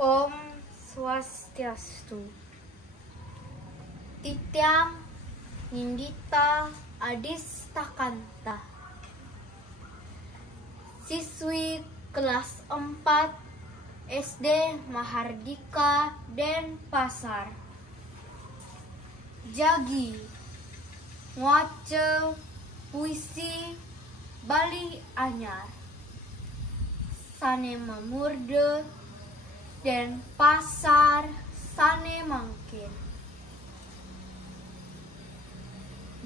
Om Swastiastu. Tityang Nindita Adistakanta. Siswi kelas 4 SD Mahardika Denpasar. Jagi ngoce puisi Bali anyar. Sane mamurde Denpasar sane mangkin.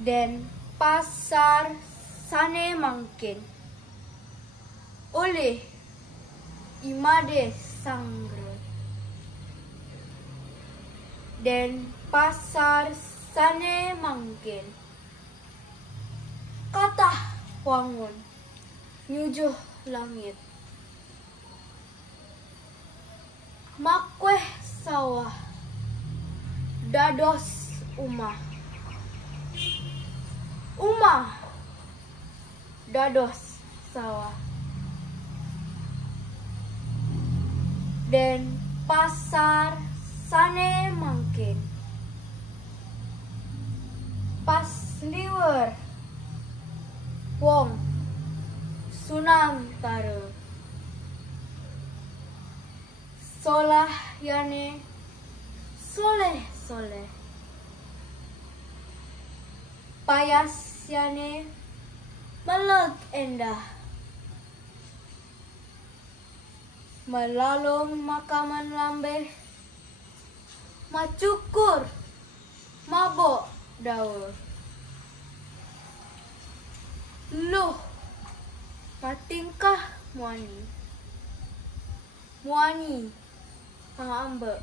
Denpasar sane mangkin. Oleh Imade Sangre. Denpasar sane mangkin. Kata wangun nyujuh langit. Makweh sawah dados umah. Umah dados sawah. Denpasar sane mangkin. Pas liwer wong sunantara. Solah yane soleh-soleh. Payas yane meleg endah. Melalung makaman lambe. Macukur mabok daur. Luh matingkah muani. Muani ambek